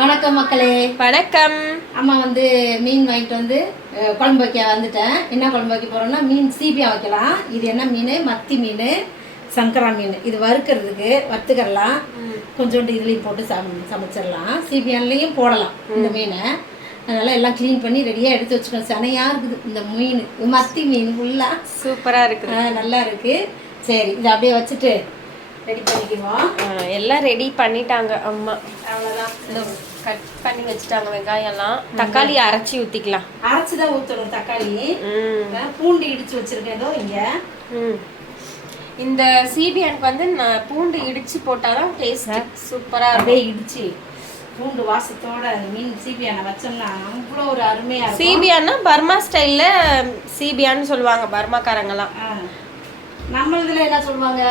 வணக்கம் மக்களே. வணக்கம். அம்மா வந்து மீன் வாங்கிட்டு வந்து குழம்பு வைக்க வந்துட்டேன். என்ன குழம்பு வைக்க போகிறோம்னா மீன் சீபியா வைக்கலாம். இது என்ன மீன்? மத்தி மீன், சங்கரா மீன். இது வறுக்கிறதுக்கு வறுத்துக்கலாம். கொஞ்சோண்டு இதுலேயும் போட்டு சமைச்சிடலாம். சீபியான்லேயும் போடலாம் இந்த மீனை. அதனால் எல்லாம் க்ளீன் பண்ணி ரெடியாக எடுத்து வச்சுக்கணும். சனையாக இருக்குது இந்த மீன். மத்தி மீன் ஃபுல்லாக சூப்பராக இருக்குது. நல்லா இருக்குது. சரி, இதை அப்படியே வச்சுட்டு ரெடி பண்ணிக்குவோம். எல்லாம் ரெடி பண்ணிட்டாங்க அம்மா. அவ்வளோதான், இந்த கட் பண்ணி வச்சுட்டாங்க வெங்காயம்லாம். தக்காளி அரைச்சி ஊற்றிக்கலாம். அரைச்சி தான் ஊற்றணும் தக்காளி. பூண்டு இடித்து வச்சுருக்கேன் ஏதோ இங்கே. இந்த சீபியானுக்கு வந்து நான் பூண்டு இடித்து போட்டால் தான் டேஸ்ட் சூப்பராக அப்படியே இடிச்சு பூண்டு வாசத்தோட மீன் சீபியானை வச்சோம்னா அவ்வளோ ஒரு அருமையாக. சீபியானா பர்மா ஸ்டைலில் சீபியான்னு சொல்லுவாங்க பர்மாக்காரங்கெல்லாம். நம்ம இதுல என்ன சொல்லுவாங்க?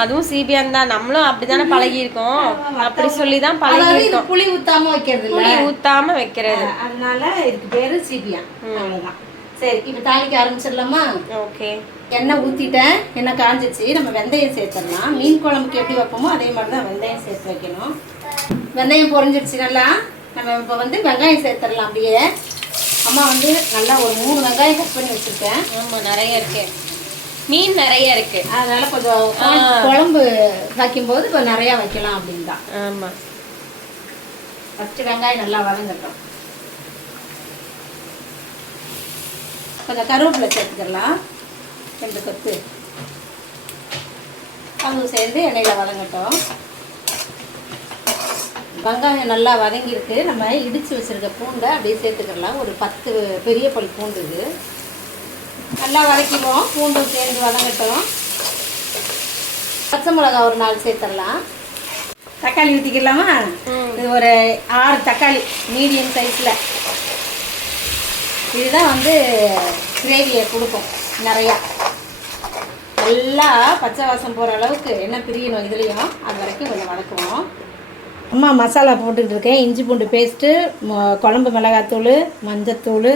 அதுவும் சீபியான் தான். நம்மளும் அப்படிதானே பழகி இருக்கோம். அப்படி சொல்லி தான் பழகி இருக்கோம். புளி ஊத்தாம வைக்கிறது இல்ல, புளி ஊத்தாம வைக்கிறது. அதனால இதுக்கு பேரு சீபியான். அவ்வளவுதான். சரி, இப்ப தாளிக்க ஆரம்பிச்சிடலாமா? ஓகே. எண்ணெய் ஊத்திட்டேன். எண்ணெய் காஞ்சிச்சு. நம்ம வெந்தயம் சேர்த்துடலாம். மீன் குழம்புக்கு எப்படி வைப்போமோ அதே மாதிரி தான் வெந்தயம் சேர்த்து வைக்கணும். வெந்தயம் பொரிஞ்சிடுச்சு நல்லா. நம்ம இப்போ வந்து வெங்காயம் சேர்த்துடலாம். அப்படியே அம்மா வந்து நல்லா ஒரு 3 வெங்காயம் கட் பண்ணி வச்சிருக்கேன். ஆமா, நிறைய இருக்கு. மீன் நிறைய இருக்கு, அதனால கொஞ்சம் குழம்பு வைக்கும்போது இப்போ நிறையா வைக்கலாம் அப்படின்னு தான். ஆமாம். ஃபஸ்ட்டு வெங்காயம் நல்லா வதங்கட்டும். கொஞ்சம் கருவேப்பிலை சேர்த்துக்கலாம். 2 கொத்து அதுவும் சேர்ந்து எண்ணெயில் வதங்கட்டும். வெங்காயம் நல்லா வதங்கியிருக்கு. நம்ம இடித்து வச்சுருக்க பூண்டை அப்படியே சேர்த்துக்கலாம். ஒரு 10 பெரிய பல் பூண்டு இது. நல்லா வதக்கிடுவோம். பூண்டும் சேர்ந்து வதங்கட்டும். பச்சை மிளகா ஒரு 4 சேர்த்துடலாம். தக்காளி ஊற்றிக்கலாமா? இது ஒரு 6 தக்காளி மீடியம் சைஸில். இதுதான் வந்து கிரேவியை கொடுக்கும் நிறையா. நல்லா பச்சை வாசம் போகிற அளவுக்கு எண்ணெய் பிரியணும் இதுலேயும். அது வரைக்கும் கொஞ்சம் வதக்குவோம். அம்மா மசாலா போட்டுக்கிட்டு இருக்கேன். இஞ்சி பூண்டு பேஸ்ட்டு, குழம்பு மிளகாத்தூள், மஞ்சத்தூள்,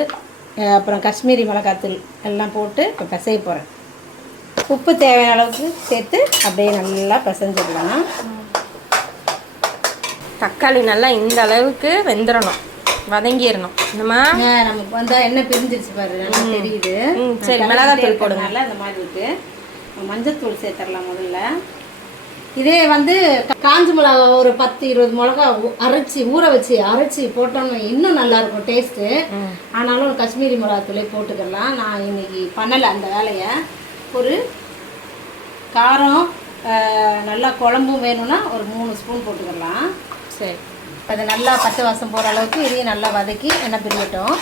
அப்புறம் காஷ்மீரி மிளகாத்தூள் எல்லாம் போட்டு இப்போ பிசைய போகிறேன். உப்பு தேவையான அளவுக்கு சேர்த்து அப்படியே நல்லா பிசைஞ்சிடலாம். தக்காளி நல்லா இந்த அளவுக்கு வெந்துடணும், வதங்கிடணும். நமக்கு வந்தால் எண்ணெய் பிரிஞ்சிருச்சு பாரு, நல்லா தெரியுது. சரி, மிளகாத்தூள் போடுங்க. அந்த மாதிரி இருக்குது. மஞ்சத்தூள் சேர்த்துடலாம் முதல்ல. இதே வந்து காஞ்சி மிளகா ஒரு 10-20 மிளகா அரைச்சி ஊற வச்சு அரைச்சி போட்டோம்னா இன்னும் நல்லாயிருக்கும் டேஸ்ட்டு. ஆனாலும் காஷ்மீரி மிளகாத்தூளே போட்டுக்கலாம். நான் இன்னைக்கு பண்ணலை அந்த வேலையை. ஒரு காரம் நல்லா குழம்பும் வேணும்னா ஒரு 3 ஸ்பூன் போட்டுக்கலாம். சரி, அது நல்லா பச்சை வாசம் போகிற அளவுக்கு இதையும் நல்லா வதக்கி எண்ணெய் பிரியட்டும்.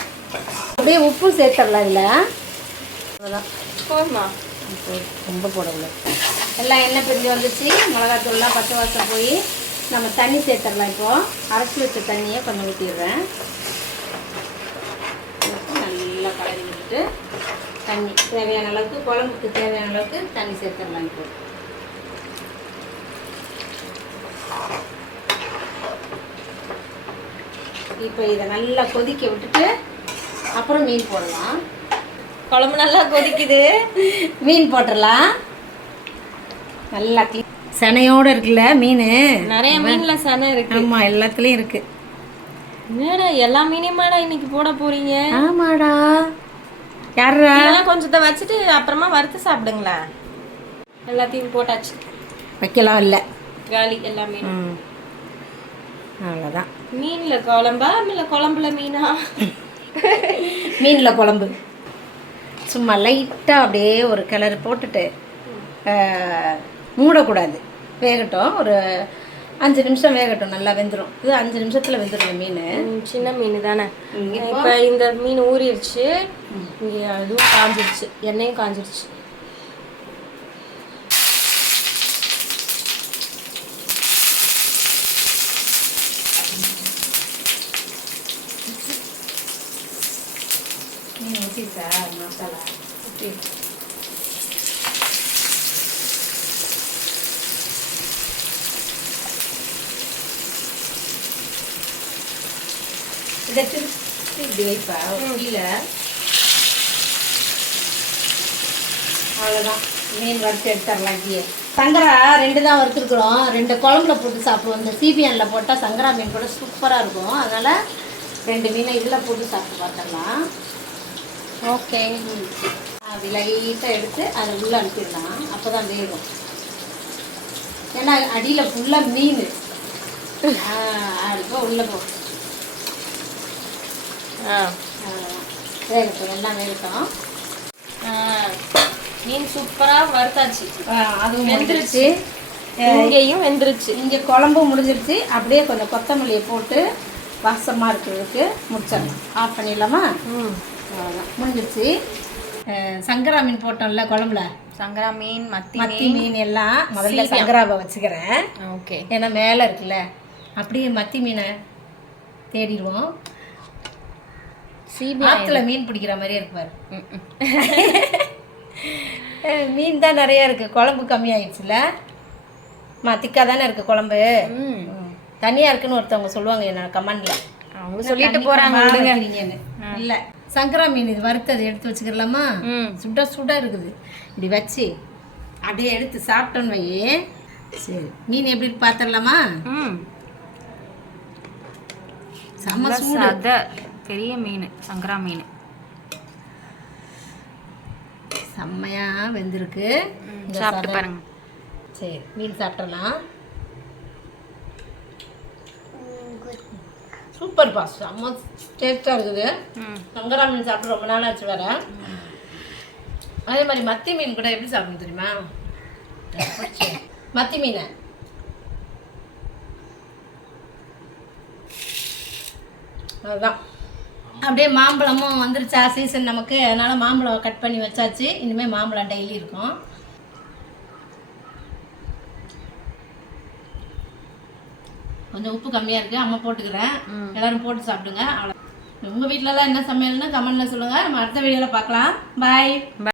அப்படியே உப்பும் சேர்த்துடலாம். இல்லை அவ்வளோதான், போதுமா? ரொம்ப போடல. எல்லாம் எண்ணெய் பிரிஞ்சு வந்துச்சு. மிளகாத்தூள்லாம் பச்சை வாசம் போய் நம்ம தண்ணி சேர்த்துடலாம். இப்போது அரைச்சி வச்ச தண்ணியை கொஞ்சம் ஊற்றிடுறேன். நல்லா கலரி விட்டுட்டு தண்ணி தேவையான அளவுக்கு, குழம்புக்கு தேவையான அளவுக்கு தண்ணி சேர்த்துடலாம். இப்போ இதை நல்லா கொதிக்க விட்டுட்டு அப்புறம் மீன் போடலாம். குழம்பு நல்லா கொதிக்குது. மீன் போட்டுடலாம். நல்லா சனையோடு இருக்குல்ல மீன். நிறைய மீன்ல சனை இருக்கு. ஆமாம், எல்லாத்துலேயும் இருக்கு. என்னடா எல்லா மீனையுமாடா இன்னைக்கு போட போறீங்க? ஆமாடா. யாரா? கொஞ்சத்தை வச்சுட்டு அப்புறமா வறுத்து சாப்பிடுங்களா. எல்லாத்தையும் போட்டாச்சு, வைக்கலாம். இல்லை காலி எல்லாமே. அவ்வளோதான். மீனில் குழம்பா இல்லை குழம்புல மீனா? மீனில் குழம்பு. சும்மா லைட்டாக அப்படியே ஒரு கிளறு போட்டுட்டு மூடக்கூடாது. வேகட்டும், ஒரு 5 நிமிஷம் வேகட்டும். நல்லா வெந்துடும். இது 5 நிமிஷத்தில் வெந்துடும் மீன். சின்ன மீன் தானே. இப்போ இந்த மீன் ஊறிடுச்சு. இங்கே அதுவும் காஞ்சிடுச்சு, எண்ணெயும் காஞ்சிடுச்சு. மீன் ஊற்றிச்சா மசாலா ஊற்றி இதை திருப்பி இப்படி வைப்பா கீழே. அவ்வளோதான், மீன் வறுத்து எடுத்துடலாம். இங்கே சங்கரா 2 தான் வறுத்துருக்குறோம். 2 குழம்புல போட்டு சாப்பிடுவோம். இந்த சீபியனில் போட்டால் சங்கரா மீன் கூட சூப்பராக இருக்கும். அதனால் 2 மீனை இதில் போட்டு சாப்பிட்டு பார்த்துடலாம். ஓகே. அப்படி லைட்டாக எடுத்து அதை உள்ளே அனுப்பிடலாம். அப்போ தான் வேகும். ஏன்னா அடியில் ஃபுல்லாக மீன். அதுப்போ உள்ளே போ. வேகட்டும், எல்லாம் வேகட்டும். மீன் சூப்பராக வறுத்தாச்சு. அதுவும் வெந்துருச்சு. இங்கேயும் வெந்துருச்சு. இங்கே குழம்பும் முடிஞ்சிருச்சு. அப்படியே கொஞ்சம் கொத்தமல்லியை போட்டு வாசமாக இருக்கிறதுக்கு முடிச்சிடலாம். ஆஃப் பண்ணிடலாமா? அவ்வளோதான், முடிஞ்சிருச்சு. சங்கரா மீன் போட்டோம்ல குழம்புல, சங்கரா மீன், மத்தி மீன் எல்லாம் முதல்ல சங்கராவை வச்சுக்கிறேன். ஓகே. ஏன்னா மேலே இருக்குல்ல, அப்படியே மத்தி மீனை தேடிடுவோம். ஆற்றுல மீன் பிடிக்கிற மாதிரியே இருக்குப்பாரு. மீன் தான் நிறையா இருக்குது, குழம்பு கம்மியாயிடுச்சுல. திக்காக தானே இருக்குது குழம்பு. தனியாக இருக்குன்னு ஒருத்தவங்க சொல்லுவாங்க என்ன கமெண்டில். அவங்க சொல்லிட்டு போகிறாங்க. இல்லை, சங்கரா மீன் இது வறுத்தது எடுத்து வச்சுக்கலாமா? சுட சுட இருக்குது. இப்படி வச்சு அப்படியே எடுத்து சாப்பிட்டோன்னு வையே. சரி, மீன் எப்படி பார்த்துடலாமா? செம்ம சூடு. பெரிய மீன், சங்கரா மீன் செம்மையா வெந்திருக்கு. சாப்பிட்டு பாருங்க. சரி, மீன் சாப்பிடலாம். சூப்பர்ப்பா, செம்ம டேஸ்டாக இருக்குது. சங்கரா மீன் சாப்பிட்டு ரொம்ப நாள் ஆச்சு வேற. அதே மாதிரி மத்தி மீன் கூட எப்படி சாப்பிடணும் தெரியுமா? மத்தி மீனை அதுதான். அப்படியே மாம்பழமும் வந்துருச்சா சீசன் நமக்கு, அதனால் மாம்பழம் கட் பண்ணி வச்சாச்சு. இனிமேல் மாம்பழம் டெய்லி இருக்கும். கொஞ்சம் உப்பு கம்மியாக இருக்குது, அம்மா போட்டுக்கிறேன். எல்லோரும் போட்டு சாப்பிடுங்க. அவ்வளோ. உங்கள் வீட்டிலலாம் என்ன சமையல்னு கமெண்ட்டில் சொல்லுங்கள். நம்ம அடுத்த வீடியோவில் பார்க்கலாம். பாய்.